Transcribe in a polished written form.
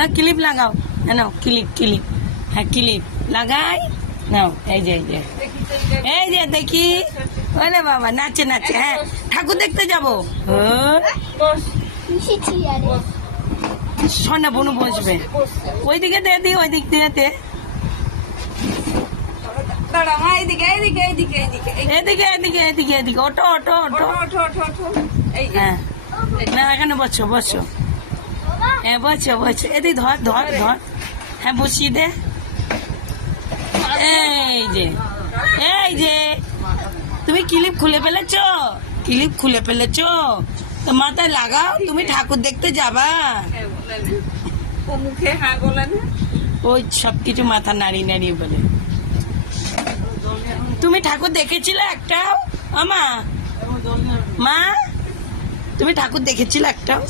না ক্লিপ লাগাও, না ক্লিপ ক্লিপ, হ্যাঁ ক্লিপ লাগাই নাও। এই যে এই যে দেখি, ওরে বাবা নাচে নাচে। হ্যাঁ ঠাকুর দেখতে যাবো। সোনা বনু বসবে ওইদিকে দে দি, ওই দিক দিয়ে দে, এদিকে এদিকে এদিকে এদিকে, ওটো ওটো ওটো। হ্যাঁ না এখানে বসো বসো, হ্যাঁ বসো বসো, এদিকে ধর ধর ধর, হ্যাঁ বসিয়ে দে। এই যে এই যে তুমি ক্লিপ খুলে ফেলেছ, ক্লিপ খুলে ফেলেছ, তো মাথায় লাগাও, তুমি ঠাকুর দেখতে যাবা। মুখে হ্যাঁ বলে না, ওই সব কিছু মাথা নাড়িয়ে নাড়িয়ে বলে। তুমি ঠাকুর দেখেছিলে একটাও আমা? মা তুমি ঠাকুর দেখেছিলে একটাও?